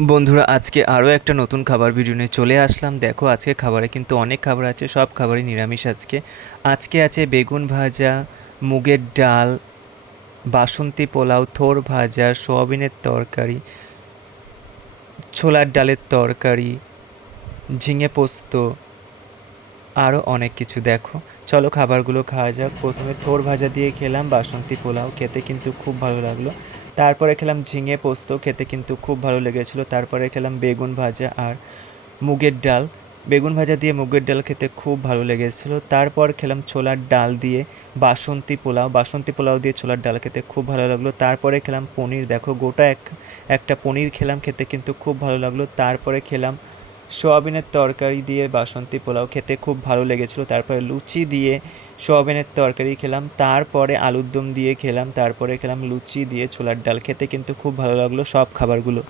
বন্ধুরা, আজকে আরও একটা নতুন খাবার ভিডিও নিয়ে চলে আসলাম। দেখো, আজকে খাবারে কিন্তু অনেক খাবার আছে, সব খাবারই নিরামিষ আজকে। আজকে আছে বেগুন ভাজা, মুগের ডাল, বাসন্তী পোলাও, থোর ভাজা, সোয়াবিনের তরকারি, ছোলার ডালের তরকারি, ঝিঙে পোস্ত, আরও অনেক কিছু দেখো। চলো খাবারগুলো খাওয়া যাক। প্রথমে থোর ভাজা দিয়ে খেলাম, বাসন্তী পোলাও, খেতে কিন্তু খুব ভালো লাগল। তারপরে খেলাম ঝিঙে পোস্ত, খেতে কিন্তু খুব ভালো লেগেছিলো। তারপরে খেলাম বেগুন ভাজা আর মুগের ডাল। বেগুন ভাজা দিয়ে মুগের ডাল খেতে খুব ভালো লেগেছিলো। তারপর খেলাম ছোলার ডাল দিয়ে বাসন্তী পোলাও। বাসন্তী পোলাও দিয়ে ছোলার ডাল খেতে খুব ভালো লাগল। তারপরে খেলাম পনির। দেখো, গোটা এক, একটা পনির খেলাম, খেতে কিন্তু খুব ভালো লাগল। তারপরে খেলাম সোয়াবিনের তরকারি দিয়ে বাসন্তী পোলাও, খেতে খুব ভালো লেগেছিলো। তারপরে লুচি দিয়ে সোয়াবিনের তরকারি খেলাম, তারপরে আলুর দম দিয়ে খেলাম, তারপরে খেলাম লুচি দিয়ে ছোলার ডাল, খেতে কিন্তু খুব ভালো লাগল সব খাবারগুলো।